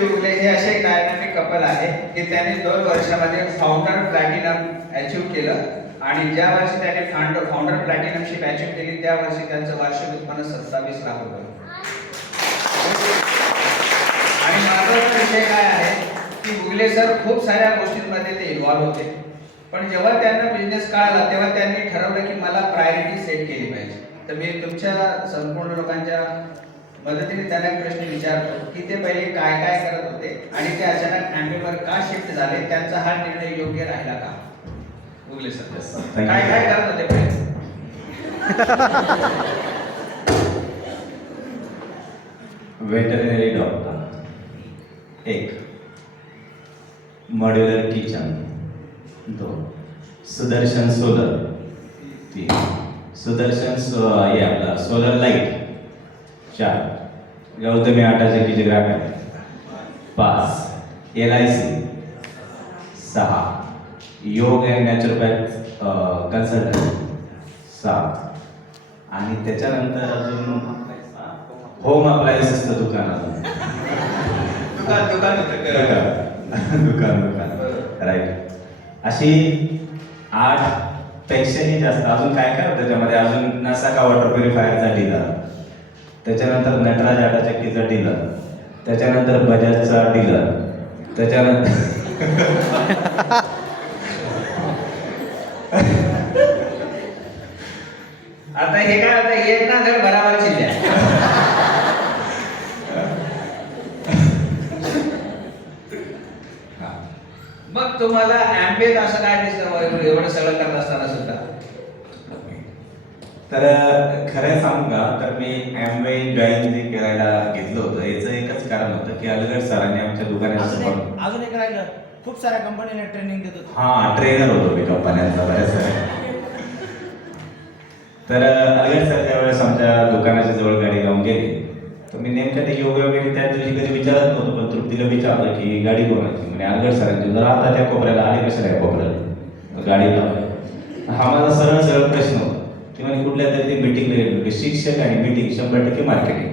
उगले हे असे एक डायनामिक कपल आहे की त्यांनी 2 वर्षामध्ये फाउंडर प्लॅटिनम अचीव केलं आणि ज्या वर्षी त्यांनी फाउंडर प्लॅटिनमशिप अचीव केली त्या वर्षी त्यांचं वार्षिक उत्पन्न 27 लाख रुपये. आणि महत्त्वाचा विषय काय आहे की उगले सर खूप साऱ्या गोष्टींमध्ये ते इन्व्हॉल्व होते, पण जेव्हा त्यांना बिझनेस कळाला तेव्हा त्यांनी ठरवलं की मला प्रायोरिटी सेट केली पाहिजे. तर मी तुमच्या संपूर्ण लोकांच्या मदतीने त्यांना एक प्रश्न विचारतो की ते पहिले काय काय करत होते आणि ते अचानक ॲम्बेवर का शिफ्ट झाले, त्यांचा हा निर्णय योग्य राहिला का? उगले सर काय काय करत होते पहिले? वेटरनरी डॉक्टर, एक modular kitchen, 2 Sudarshan solar, 3 Sudarshan हे आपला सोलर लाईट, 4 गौतमी आटा चक्कीचे ग्राहक, 5 LIC, 6 योग अँड नॅचरोपॅथ कन्सल्टंट, 7 आणि त्याच्यानंतर अजून होम अप्लायन्सेसचं दुकान अजून दुकान राईट. अशी 8 पेक्षाही जास्त. अजून काय काय होतं त्याच्यामध्ये? अजून नसाका वॉटर प्युरिफायरचा डीलर, त्याच्यानंतर नटराज आटा चक्कीचा डीलर, त्याच्यानंतर बजाजचा डीलर, त्याच्यानंतर आता हे काय होतं, एक ना धड बराबर चिल्ल्या. मग तुम्हाला ॲम्बेत असं काय दिसतं एवढं सगळं करत असताना सुद्धा? तर खरं सांगू का, तर मी ॲम्वे जॉईन जे करायला घेतलं होतं याचं एकच कारण होतं की अलगड सरांनी आमच्या दुकानाचं अजून एक राहिलं, खूप साऱ्या कंपनीला ट्रेनिंग देत होतो. हां, ट्रेनर होतो मी कंपन्यांचा बऱ्याच साऱ्या. तर अलगड सर त्यावेळेस आमच्या दुकानाच्या जवळ गाडी लावून गेली, तर मी नेमकं ते योगायोगाने त्या दिवशी कधी विचारत नव्हतो, पण तृप्तीला विचारलं की गाडी कोणाची, म्हणजे अलगड सरांची. जर आता त्या कोपऱ्याला आले कशा आहे कोपऱ्याला गाडी लावली, हा माझा सरळ सरळ प्रश्न होता. ती म्हणजे कुठल्या तरी मीटिंगला गेलो की शिक्षक आणि मीटिंग 100% मार्केटिंग.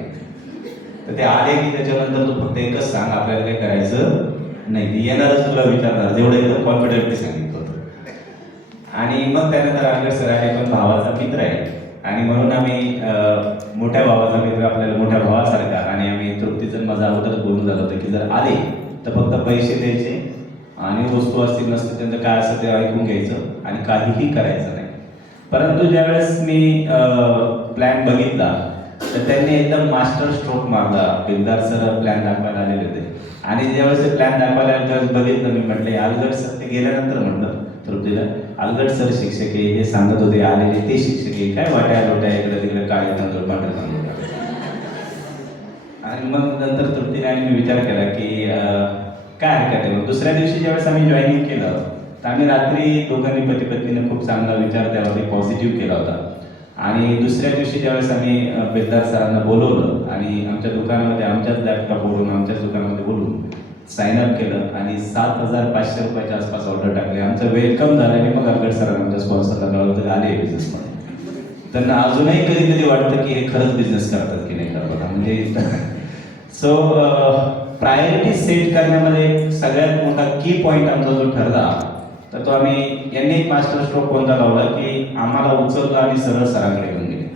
तर ते आले की त्याच्यानंतर तू फक्त एकच सांग, आपल्याला काही करायचं नाही, ती येणारच तुला विचारणार, जेवढं एकदम कॉन्फिडेंटली सांगितलं होतं. आणि मग त्यानंतर अलगड सर आहे पण भावाचा मित्र आहे आणि म्हणून आम्ही मोठ्या भावाचा मित्र आपल्याला मोठ्या भावासारखा, आणि आम्ही तृप्तीचं माझं अगोदरच बोलून झालं होतं की जर आले तर फक्त पैसे द्यायचे आणि वस्तू असतील नसतील त्यांचं काय असतं ते ऐकून घ्यायचं आणि काहीही करायचं नाही. परंतु ज्यावेळेस मी प्लॅन बघितला तर त्यांनी एकदम मास्टर स्ट्रोक मारला. बिंदार सर प्लॅन दाखवायला आलेले होते आणि ज्यावेळेस ते प्लॅन दाखवायला त्यावेळेस बघितलं, मी म्हटले अलगड सर, ते गेल्यानंतर म्हटलं तृप्तीला, अलगड सर शिक्षक आहे, हे सांगत होते आलेले ते शिक्षक आहे, काय वाट्या लोट्या इकडे तिकडे काळे तांदूळ पांढरे तांदूळ. आणि मग नंतर तृप्तीने आणि मी विचार केला की काय हरकत आहे. दुसऱ्या दिवशी ज्यावेळेस आम्ही जॉईनिंग केलं तर आम्ही रात्री दोघांनी पती पत्नीने खूप चांगला विचार त्यावरती पॉझिटिव्ह केला होता. आणि दुसऱ्या दिवशी ज्यावेळेस आम्ही बेदार सरांना बोलवलं आणि आमच्या दुकानामध्ये आमच्याच लॅपटॉपवरून आमच्याच दुकानामध्ये बोलून साइन अप केलं आणि 7,500 रुपयाच्या आसपास ऑर्डर टाकले. आमचं वेलकम झालं आणि मग अलगड सरांना आमच्या स्पॉन्सरला कळवलं तर आले बिझनेसमध्ये. त्यांना अजूनही कधी कधी वाटतं की हे खरंच बिझनेस करतात की नाही करतात. म्हणजे सो प्रायोरिटी सेट करण्यामध्ये सगळ्यात मोठा की पॉईंट आमचा जो ठरला तर तो आम्ही यांनी एक मास्टर स्ट्रोक कोणता लावला की आम्हाला उचललं आणि सरळ सरांकडे घेऊन गेले.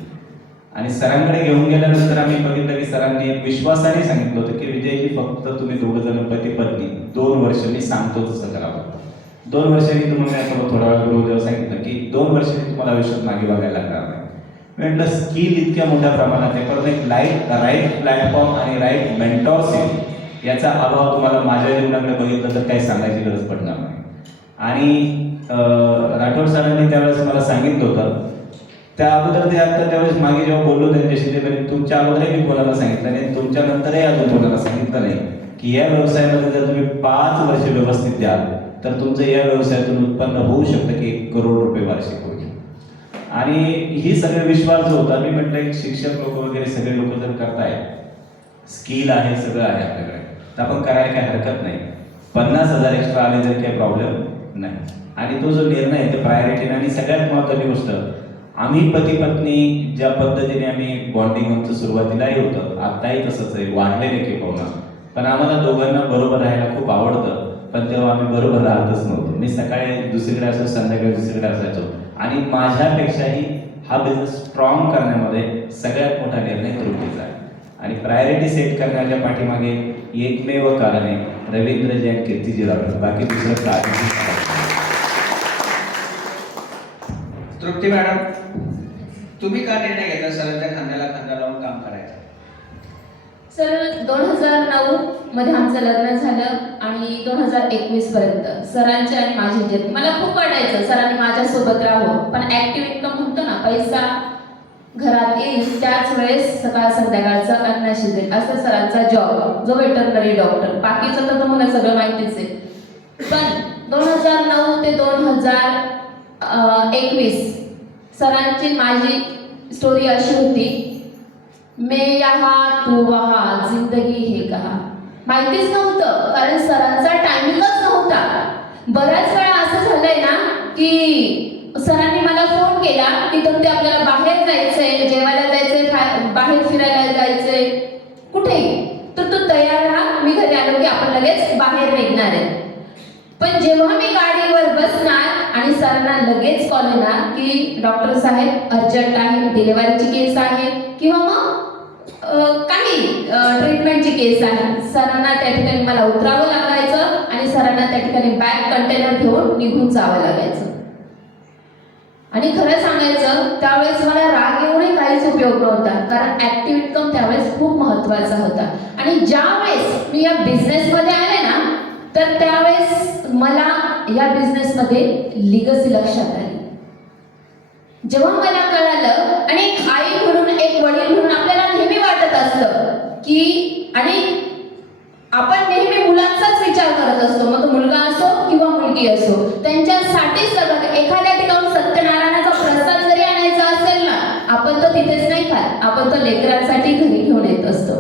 आणि सरांकडे घेऊन गेल्यानंतर आम्ही बघितलं की सरांनी एक विश्वासाने सांगितलं होतं की विजयजी फक्त तुम्ही दोघं जण पती पत्नी 2 वर्ष मी सांगतो तसं करा. 2 वर्षांनी तुम्हाला आपण थोडा वेळ जेव्हा सांगितलं की 2 वर्षांनी तुम्हाला आयुष्यात मागे बघायला लागणार नाही. म्हटलं स्किल इतक्या मोठ्या प्रमाणात आहे, परत एक राईट प्लॅटफॉर्म आणि राईट मेंटॉरशिप याचा अभाव तुम्हाला माझ्या जीवनाकडे बघितलं तर काही सांगायची गरज पडणार नाही. आणि राठोड सरांनी त्यावेळेस मला सांगितलं होतं, त्या अगोदर ते आता त्यावेळेस मागे जेव्हा बोललो त्यांच्याशी ते तुमच्या अगोदरही मी कोणाला सांगितलं नाही, तुमच्या नंतरही अजून कोणाला सांगितलं नाही की या व्यवसायामध्ये जर तुम्ही 5 वर्ष व्यवस्थित द्याल तर तुमचं या व्यवसायातून उत्पन्न होऊ शकतं की 1 करोड रुपये वार्षिक होईल. आणि ही सगळे विश्वास जो होता, मी म्हटलं एक शिक्षक लोक वगैरे सगळे लोक जर करताय, स्किल आहे, सगळं आहे आपल्याकडे, तर आपण करायला काही हरकत नाही. 50,000 एक्स्ट्रा आले जर काही प्रॉब्लेम नाही. आणि तो जो निर्णय आहे ते प्रायोरिटीने, आणि सगळ्यात महत्त्वाची गोष्ट आम्ही पती पत्नी ज्या पद्धतीने आम्ही बॉन्डिंग आमचं सुरुवातीलाही होतं, आत्ताही तसंच आहे, वाढलेले की पाहुणा पण आम्हाला दोघांना बरोबर राहायला खूप आवडतं, पण तेव्हा आम्ही बरोबर राहतच नव्हतो. मी सकाळी दुसरीकडे असायचो, संध्याकाळी दुसरीकडे असायचो. आणि माझ्यापेक्षाही हा बिझनेस स्ट्रॉंग करण्यामध्ये सगळ्यात मोठा निर्णय त्रुटीचा आहे. आणि प्रायोरिटी सेट करण्याच्या पाठीमागे एकमेव कारण आहे रवींद्रजी आणि कीर्तीजी रावळ, बाकी दुसरं कारण नाही. तृप्ती मॅडम, तुम्ही का निर्णय घेतला सरांच्या खांद्याला खांदा लावून काम करायचं? सर 2009 मध्ये आमचं लग्न झालं आणि 2021 पर्यंत सरांची आणि माझी जर्नी मला खूप वाटायचं सरांनी माझ्यासोबत राहावं, पण ऍक्टिव्ह इन्कम म्हणतो ना, पैसा घरात येईल त्याच वेळेस सकाळ संध्याकाळचं अन्न शिजेल असं सरांचा जॉब, जो वेटरनरी डॉक्टर. बाकीचं तर तुम्हाला सगळं माहितीच आहे. पण 2009 ते 2021 सरांची माझी स्टोरी अशी होती, मैं यहाँ तू वहाँ जिंदगी है कहा. माहितीच नव्हतं, कारण सरांचा टायमिंगच नव्हता. बऱ्याच वेळा असं झालंय ना की सरांनी मला फोन केला की तुमचे आपल्याला बाहेर जायचंय, जेवायला जायचंय, बाहेर फिरायला जायचंय, कुठेही, तर तू तयार राहा, मी घरी आलो की आपण लगेच बाहेर निघणार आहे. पण जेव्हा मी गाडीवर बसणार आणि सरांना लगेच कॉल येणार की डॉक्टर साहेब अर्जंट आहे, डिलिव्हरीची केस आहे किंवा मग काही ट्रीटमेंटची केस आहे, सरांना त्या ठिकाणी मला उतरावं लागायचं आणि सरांना त्या ठिकाणी बॅग कंटेनर घेऊन निघून जावं लागायचं. आणि खरं सांगायचं त्यावेळेस मला राग येऊनही काहीच उपयोग नव्हता, कारण ऍक्टिव्ह इन्कम त्यावेळेस खूप महत्त्वाचा होता. आणि ज्यावेळेस मी या बिझनेसमध्ये आले ना, तर त्यावेळेस मला या बिझनेसमध्ये लिगसी लक्षात आली. जेव्हा मला कळालं, आणि एक आई म्हणून, एक वडील म्हणून आपल्याला नेहमी वाटत असतं की, आणि आपण नेहमी मुलांचाच विचार करत असतो, मग तो मुलगा असो किंवा मुलगी असो, त्यांच्यासाठी सगळं. एखाद्या ठिकाणी सत्यनारायणाचा प्रसाद जरी आणायचा असेल ना, आपण तो तिथेच नाही खात, आपण तो लेकरांसाठी घरी घेऊन येत असतो.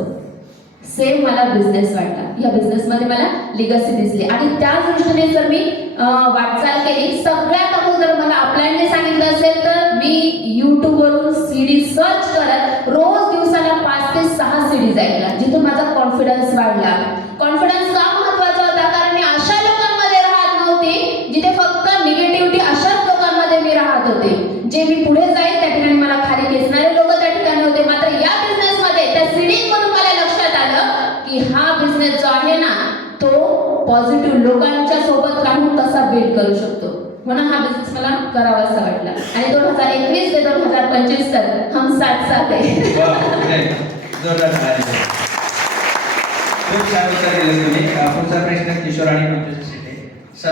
सेम मला बिझनेस वाटला. या बिझनेसमध्ये मला लिगसी दिसली आणि त्या दृष्टीने जर मी वाटचाल केली. सगळ्यात अगोदर मला आपल्याने सांगितलं असेल तर मी यूट्यूबवरून सीडी सर्च करत रोज दिवसाला 5 ते 6 सीडीज ऐकला, जिथून माझा कॉन्फिडन्स वाढला. कॉन्फिडन्स का महत्वाचा होता? कारण मी अशा लोकांमध्ये राहत नव्हते जिथे फक्त निगेटिव्हिटी, अशाच लोकांमध्ये मी राहत होते. जे मी पुढे जाईल त्या ठिकाणी मला खाली खेचणारे लोक त्या ठिकाणी होते. मात्र या बिझनेसमध्ये त्या सीडीमधून मला लक्षात आलं की हा बिझनेस जो आहे ना, तो पॉझिटिव्ह लोकांच्या सोबत राहून कसा बिल्ड करू शकतो, म्हणून हा बिझनेस मला करावासा वाटला. आणि 2021 ते 2025 तर हम साथ साथ आहे. खूप छान उत्तर दिलं तुम्ही. पुढचा प्रश्न किशोर आणि पंचवीस